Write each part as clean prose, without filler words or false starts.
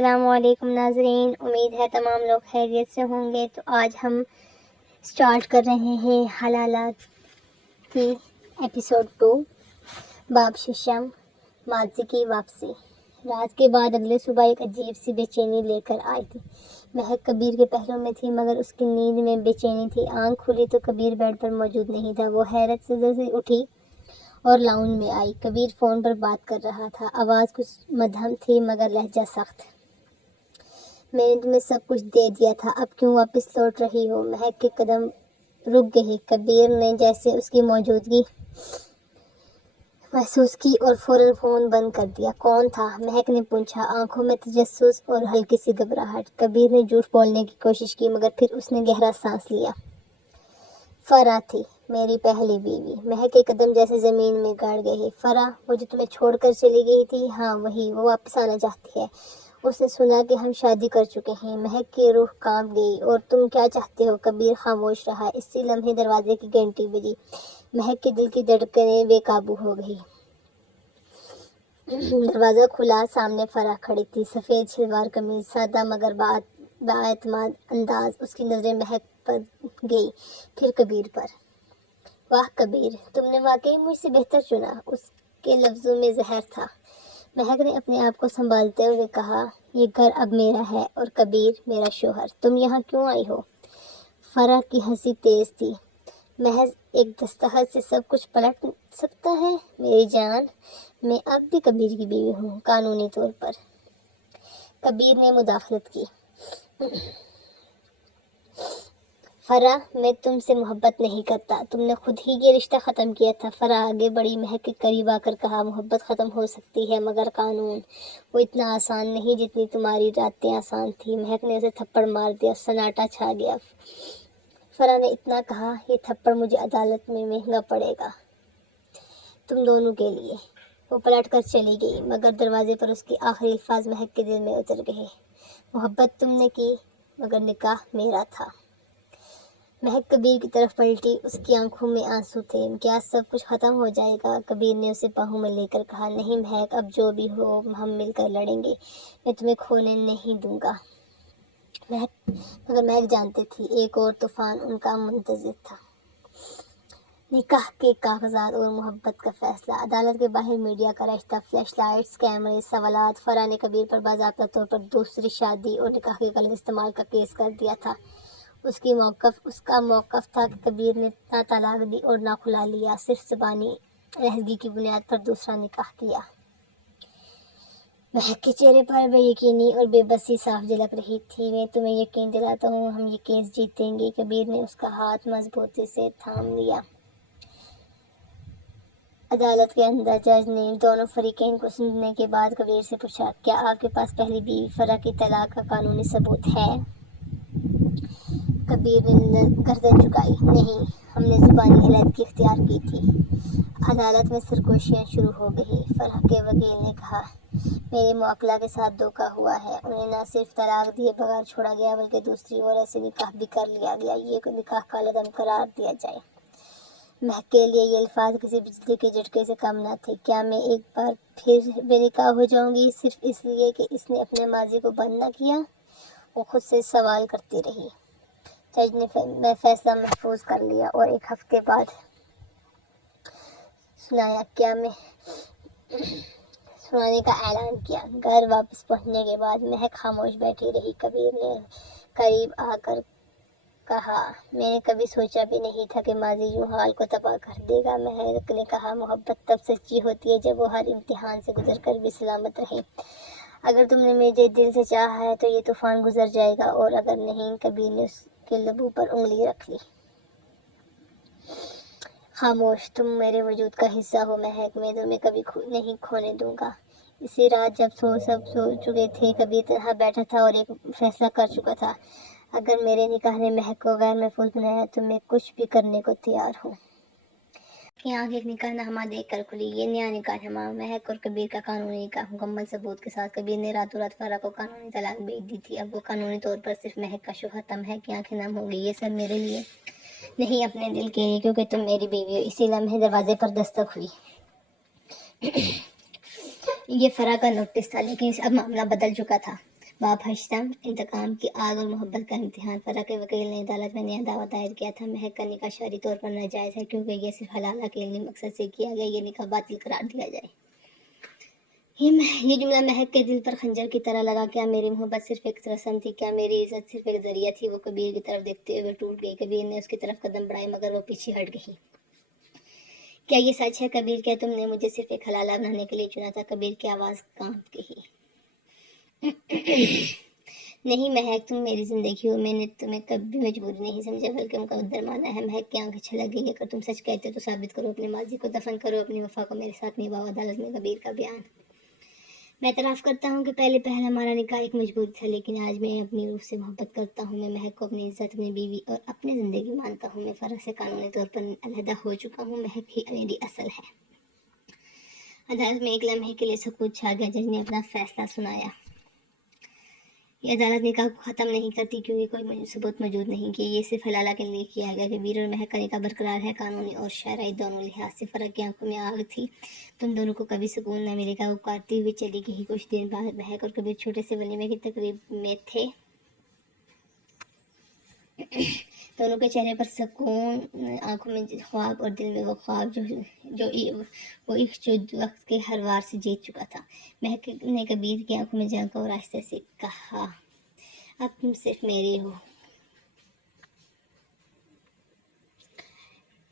السلام علیکم ناظرین، امید ہے تمام لوگ خیریت سے ہوں گے۔ تو آج ہم سٹارٹ کر رہے ہیں حلالات کی ایپیسوڈ 2، باب ششم، ماضی کی واپسی۔ رات کے بعد اگلے صبح ایک عجیب سی بے چینی لے کر آئی تھی۔ مہک کبیر کے پہلو میں تھی مگر اس کی نیند میں بے چینی تھی۔ آنکھ کھلی تو کبیر بیڈ پر موجود نہیں تھا۔ وہ حیرت سے اٹھی اور لاؤنج میں آئی۔ کبیر فون پر بات کر رہا تھا، آواز کچھ مدھم تھی مگر لہجہ سخت۔ میں نے تمہیں سب کچھ دے دیا تھا، اب کیوں واپس لوٹ رہی ہو؟ مہک کے قدم رک گئے۔ کبیر نے جیسے اس کی موجودگی محسوس کی اور فوراً فون بند کر دیا۔ کون تھا؟ مہک نے پوچھا، آنکھوں میں تجسس اور ہلکی سی گھبراہٹ۔ کبیر نے جھوٹ بولنے کی کوشش کی مگر پھر اس نے گہرا سانس لیا۔ فرح تھی، میری پہلی بیوی۔ مہک کے قدم جیسے زمین میں گڑ گئے۔ فرح، وہ جو تمہیں چھوڑ کر چلی گئی تھی؟ ہاں وہی، وہ واپس آنا چاہتی ہے۔ اس نے سنا کہ ہم شادی کر چکے ہیں۔ مہک کی روح کانپ گئی۔ اور تم کیا چاہتے ہو؟ کبیر خاموش رہا۔ اسی لمحے دروازے کی گھنٹی بجی۔ مہک کے دل کی دھڑکنیں بے قابو ہو گئی۔ دروازہ کھلا، سامنے فرح کھڑی تھی، سفید شلوار قمیض، سادہ مگر بااعتماد انداز۔ اس کی نظریں مہک پر گئی، پھر کبیر پر۔ واہ کبیر، تم نے واقعی مجھ سے بہتر چنا۔ اس کے لفظوں میں زہر تھا۔ مہک نے اپنے آپ کو سنبھالتے ہوئے کہا، یہ گھر اب میرا ہے اور کبیر میرا شوہر۔ تم یہاں کیوں آئی ہو؟ فرح کی ہنسی تیز تھی۔ محض ایک دستخط سے سب کچھ پلٹ سکتا ہے؟ میری جان، میں اب بھی کبیر کی بیوی ہوں، قانونی طور پر۔ کبیر نے مداخلت کی، فرح، میں تم سے محبت نہیں کرتا، تم نے خود ہی یہ رشتہ ختم کیا تھا۔ فرح آگے بڑی، مہک کے قریب آ کر کہا، محبت ختم ہو سکتی ہے مگر قانون، وہ اتنا آسان نہیں جتنی تمہاری راتیں آسان تھی۔ مہک نے اسے تھپڑ مار دیا، سناٹا چھا گیا۔ فرح نے اتنا کہا، یہ تھپڑ مجھے عدالت میں مہنگا پڑے گا، تم دونوں کے لیے۔ وہ پلٹ کر چلی گئی مگر دروازے پر اس کے آخری الفاظ مہک کے دل میں اتر گئے۔ محبت تم نے کی مگر نکاح میرا تھا۔ مہک کبیر کی طرف پلٹی، اس کی آنکھوں میں آنسو تھے۔ کیا سب کچھ ختم ہو جائے گا؟ کبیر نے اسے باہوں میں لے کر کہا، نہیں مہک، اب جو بھی ہو ہم مل کر لڑیں گے، میں تمہیں کھونے نہیں دوں گا۔ مگر مہک جانتی تھی، ایک اور طوفان ان کا منتظر تھا۔ نکاح کے کاغذات اور محبت کا فیصلہ۔ عدالت کے باہر میڈیا کا رشتہ، فلیش لائٹس، کیمرے، سوالات۔ فرح نے کبیر پر باضابطہ طور پر دوسری شادی اور نکاح کے غلط استعمال کا کیس کر دیا تھا۔ اس کا موقف تھا کہ کبیر نے نہ طلاق دی اور نہ کھلا لیا، صرف زبانی علیحدگی کی بنیاد پر دوسرا نکاح کیا۔ مہک کے چہرے پر بے یقینی اور بے بسی صاف جھلک رہی تھی۔ میں تمہیں یقین دلاتا ہوں، ہم یہ کیس جیتیں گے۔ کبیر نے اس کا ہاتھ مضبوطی سے تھام لیا۔ عدالت کے اندر جج نے دونوں فریقین کو سننے کے بعد کبیر سے پوچھا، کیا آپ کے پاس پہلی بیوی فرح کی طلاق کا قانونی ثبوت ہے؟ کبیر نے گردن جھکائی، نہیں، ہم نے زبانی علیحدگی اختیار کی تھی۔ عدالت میں سرگوشیاں شروع ہو گئیں۔ فرح کے وکیل نے کہا، میرے موکلہ کے ساتھ دھوکہ ہوا ہے، انہیں نہ صرف طلاق دیے بغیر چھوڑا گیا بلکہ دوسری عورت سے نکاح بھی کر لیا گیا، یہ نکاح کالعدم قرار دیا جائے۔ مہک کے لیے یہ الفاظ کسی بجلی کے جھٹکے سے کم نہ تھے۔ کیا میں ایک بار پھر بے نکاح ہو جاؤں گی صرف اس لیے کہ اس نے اپنے ماضی کو بند نہ کیا؟ وہ خود سے سوال کرتی رہی۔ جج نے فیصلہ محفوظ کر لیا اور ایک ہفتے بعد سنانے کا اعلان کیا۔ گھر واپس پہنچنے کے بعد مہک خاموش بیٹھی رہی۔ کبیر نے قریب آ کر کہا، میں نے کبھی سوچا بھی نہیں تھا کہ ماضی یوں حال کو تباہ کر دے گا۔ مہک نے کہا، محبت تب سچی ہوتی ہے جب وہ ہر امتحان سے گزر کر بھی سلامت رہے۔ اگر تم نے مجھے دل سے چاہا ہے تو یہ طوفان گزر جائے گا، اور اگر نہیں۔ کبیر نے اس کے لبوں پر انگلی رکھ لی۔ خاموش، تم میرے وجود کا حصہ ہو مہک، میں تمہیں کبھی نہیں کھونے دوں گا۔ اسی رات جب سب سو چکے تھے، کبیر تنہا بیٹھا تھا اور ایک فیصلہ کر چکا تھا، اگر میرے نکاح نے مہک کو غیر محفوظ بنایا تو میں کچھ بھی کرنے کو تیار ہوں۔ کی آنکھ ایک نکاح نامہ دیکھ کر کھلی۔ یہ نیا نکاح نامہ، مہک اور کبیر کا قانونی نکاح، مکمل ثبوت کے ساتھ۔ کبیر نے راتوں رات فرح کو قانونی طلاق بھیج دی تھی، اب وہ قانونی طور پر صرف مہک کا شوہر تھا۔ مہک کی آنکھیں نم ہو گئی، یہ سب میرے لیے نہیں، اپنے دل کے لیے، کیونکہ تم میری بیوی ہو۔ اسی لمحے دروازے پر دستک ہوئی۔ یہ فرح کا نوٹس تھا، لیکن اب معاملہ بدل چکا تھا۔ बाप हश्तम, इंतकाम की आग और मोहब्बत का इम्तिहान। फरा के वकील ने अदालत में नया दावा दायर किया था। महक का निकाह शरई तौर पर नाजायज़ है क्योंकि ये सिर्फ हलाला के लिए मकसद से किया गया, ये निकाह बातिल करार दिया जाए। ये जुमला महक के दिल पर खंजर की तरह लगा। क्या मेरी मोहब्बत सिर्फ एक रस्म थी? क्या मेरी इज्जत सिर्फ एक जरिया थी? वो कबीर की तरफ देखते हुए टूट गई। कबीर ने उसकी तरफ कदम बढ़ाए मगर वो पीछे हट गई। क्या ये सच है कबीर? क्या तुमने मुझे सिर्फ एक हलाला बनाने के लिए चुना था? कबीर की आवाज़ कांप गई। नहीं महक, तुम मेरी जिंदगी हो। मैंने तुम्हें कभी मजबूरी नहीं समझा बल्कि मुकद्दर माना है। महक की आंखें छलक गई। अगर तुम सच कहते हो तो साबित करो, अपने माजी को दफन करो, अपनी वफा को मेरे साथ निभाओ। अदालत में कबीर का बयान। मैं इतराफ़ करता हूँ कि पहले हमारा निकाह एक मजबूरी था, लेकिन आज मैं अपनी रूह से मोहब्बत करता हूँ। मैं महक को अपनी इज्जत, अपनी बीवी और अपनी ज़िंदगी मानता हूँ। मैं फरा से कानूनी तौर पर अलहदा हो चुका हूँ। महक ही मेरी असल है। अदालत में एक लम्हे के लिए सुकूत छा गया। जज ने अपना फैसला सुनाया। ये अदालत निकाह को ख़त्म नहीं करती क्योंकि कोई सबूत मौजूद नहीं कि ये सिर्फ हलाला के लिए किया गया। कबीर और महक का निकाह बरकरार है। कानूनी और शरई दोनों लिहाज से फ़र्क की आंखों में आग थी। तुम दोनों को कभी सुकून न मिलेगा। वो उकारती हुई चली गई। कुछ दिन बाद महक और कबीर छोटे से वलीमे की तकरीब में थे। दोनों के चेहरे पर सुकून, आंखों में ख्वाब और दिल में वो ख्वाब वो इश्क जो वक्त के हर वार से जीत चुका था। महक ने कबीर की आंखों में झांका और आहिस्ते से कहा, अब तुम सिर्फ मेरी हो।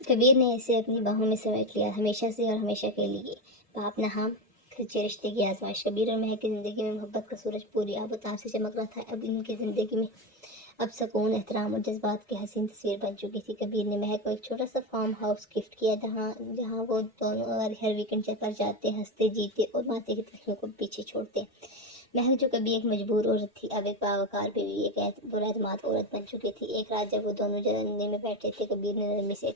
कबीर ने इसे अपनी बाहों में समेट लिया, हमेशा से और हमेशा के लिए। बाप ना हम सच्चे रिश्ते की आजमाइश। कबीर और महक की जिंदगी में मोहब्बत का सूरज पूरी आबोताब से चमक रहा था। अब इनकी जिंदगी में अब सुकून, एहतराम और जज्बात की हसीन तस्वीर बन चुकी थी। कबीर ने महक को एक छोटा सा फार्म हाउस गिफ्ट किया जहाँ वो दोनों हर वीकेंड पर जाते, हंसते, जीते और माते की तकलीफों को पीछे छोड़ते। महक जो कभी एक मजबूर औरत थी, अब एक बावकार बीवी, एक पुरएतमाद औरत बन चुकी थी। एक रात जब वो दोनों जन्ने में बैठे थे, कबीर ने नरमी से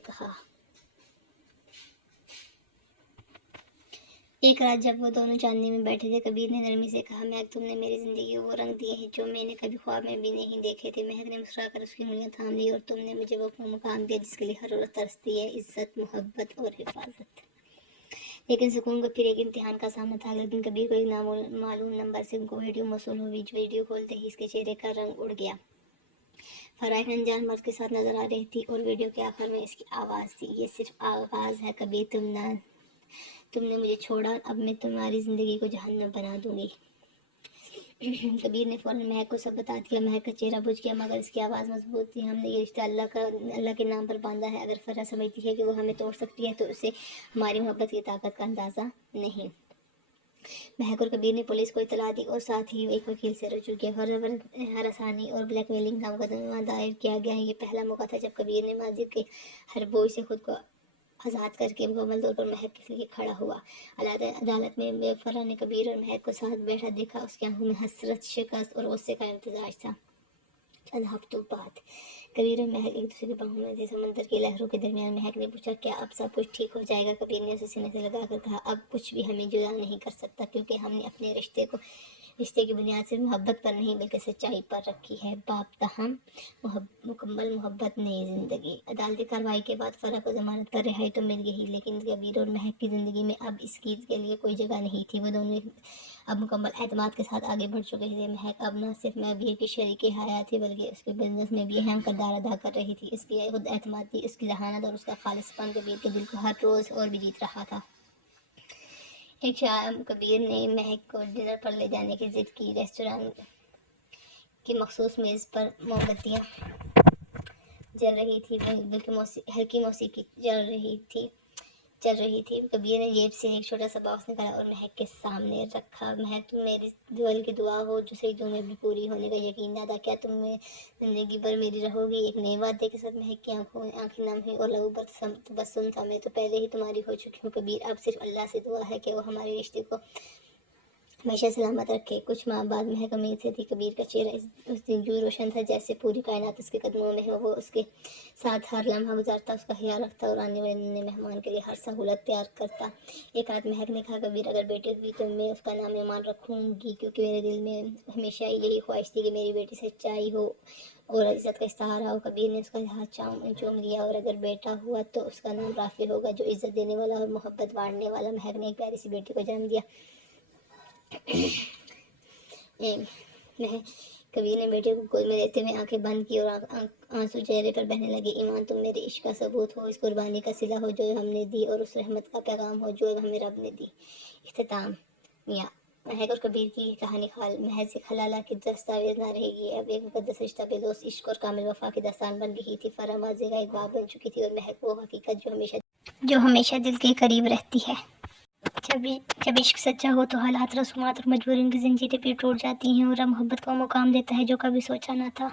कहा महक, तुमने मेरी जिंदगी को वो रंग दिए हैं जो मैंने कभी ख्वाब में भी नहीं देखे थे। महक ने मुस्कुराकर उसकी उंगलियां थाम ली। और तुमने मुझे वो मुकाम दिया जिसके लिए हर औरत तरसती है, इज्जत, मोहब्बत और हिफाजत। लेकिन सुकून को फिर एक इम्तिहान का सामना था। अगले दिन कबीर को एक नामालूम नंबर से उनको वीडियो मौसूल हुई। वीडियो खोलते ही इसके चेहरे का रंग उड़ गया। फराह एक अनजान मर्द के साथ नजर आ रही थी और वीडियो के आखिर में इसकी आवाज़ थी, ये सिर्फ आगाज़ है कबीर, तुमने मुझे छोड़ा, अब मैं तुम्हारी ज़िंदगी को जहन्नम बना दूंगी। कबीर ने फौरन महक को सब बता दिया। महक का चेहरा बुझ गया मगर इसकी आवाज़ मजबूत थी। हमने ये रिश्ता अल्लाह के नाम पर बांधा है। अगर फरा समझती है कि वो हमें तोड़ सकती है तो उसे हमारी मोहब्बत की ताकत का अंदाज़ा नहीं। महक और कबीर ने पुलिस को इतला दी और साथ ही एक वकील से रुजू किया। हरासानी और ब्लैकमेलिंग का मुकदमा दायर किया गया। ये पहला मौका था जब कबीर ने माजी के हर बोझ से खुद को आज़ाद करके मुकम्मल तौर पर महक के लिए खड़ा हुआ। अदालत में फरा ने कबीर और महक को साथ बैठा देखा। उसकी आंखों में हसरत, शिकस्त और गुस्से का इम्तिजाज था। चंद हफ्तों बाद कबीर और महक एक दूसरे की बाहों में थे, समंदर की लहरों के दरमियान। महक ने पूछा, क्या अब सब कुछ ठीक हो जाएगा? कबीर ने उसे सीने से लगाकर कहा, अब कुछ भी हमें जुदा नहीं कर सकता क्योंकि हमने अपने रिश्ते की बुनियाद सिर्फ मोहब्बत पर नहीं बल्कि सच्चाई पर रखी है। बाप तहम, मुकम्मल मोहब्बत, नई जिंदगी। अदालती कार्रवाई के बाद फरा को जमानत पर रिहाई तो मिल गई, लेकिन कबीर और महक की जिंदगी में अब इस चीज़ के लिए कोई जगह नहीं थी। वो दोनों अब मुकम्मल एतमाद के साथ आगे बढ़ चुके थे। महक अब न सिर्फ कबीर की शरीक हयात थी बल्कि उसके बिजनेस में भी अहम किरदार अदा कर रही थी। इसकी खुद एतमादी, उसकी जहानत और उसका खालिसपन कबीर के दिल को हर रोज़ और भी जीत रहा था। एक शाम कबीर ने महक को डिनर पर ले जाने की जिद की। रेस्टोरेंट की मखसूस मेज़ पर मोमबत्तियाँ जल रही थी, बल्कि हल्की मौसीकी चल रही थी। कबीर ने जेब से एक छोटा सा बॉक्स निकाला और महक के सामने रखा। महक, तुम मेरी दिल की दुआ हो जो सही तुम्हें भी पूरी होने का यकीन ना था। क्या तुम जिंदगी भर मेरी रहोगी? एक नए वादे के साथ महक की आंखें नम हुई और लहू पर तबस्सुम था। मैं तो पहले ही तुम्हारी हो चुकी हूँ कबीर, अब सिर्फ अल्लाह से दुआ है कि वो हमारे रिश्ते को हमेशा सलामत रखे। कुछ माह बाद महक उम्मीद से थी। कबीर का चेहरा उस दिन यूं रोशन था जैसे पूरी कायनात उसके कदमों में हो। वो उसके साथ हर लम्हा गुजारता, उसका ख्याल रखता और आने वाले नए मेहमान के लिए हर सहूलत तैयार करता। एक रात महक ने कहा, कबीर अगर बेटी हुई तो मैं उसका नाम ईमान रखूंगी क्योंकि मेरे दिल में हमेशा यही ख्वाहिश थी कि मेरी बेटी सच्चाई हो और इज्जत का इस्तारा हो। कबीर ने उसका हाथ चूम लिया। और अगर बेटा हुआ तो उसका नाम राफी होगा, जो इज्जत देने वाला और मोहब्बत बांटने वाला। महक ने एक प्यारी सी बेटी को जन्म दिया। کبیر نے بیٹے کو گود میں لیتے ہوئے آنکھیں بند کی اور آنسو چہرے پر بہنے لگے. ایمان تم میرے عشق کا ثبوت ہو، اس قربانی کا صلہ ہو جو ہم نے دی، اور اس رحمت کا پیغام ہو جو ہمیں رب نے دی. اختتام. میاں مہک اور کبیر کی کہانی محض ایک خلالہ کی دستاویز نہ رہے گی، اب ایک مقدس رشتہ بے لوث عشق اور کامل وفا کی داستان بن رہی تھی. فرح ماضی کا ایک باب بن چکی تھی اور مہک وہ حقیقت جو ہمیشہ دل کے قریب رہتی ہے. جب عشق سچا ہو تو حالات، رسومات اور مجبوریوں کی زنجیریں بھی ٹوٹ جاتی ہیں اور رب محبت کو مقام دیتا ہے جو کبھی سوچا نہ تھا.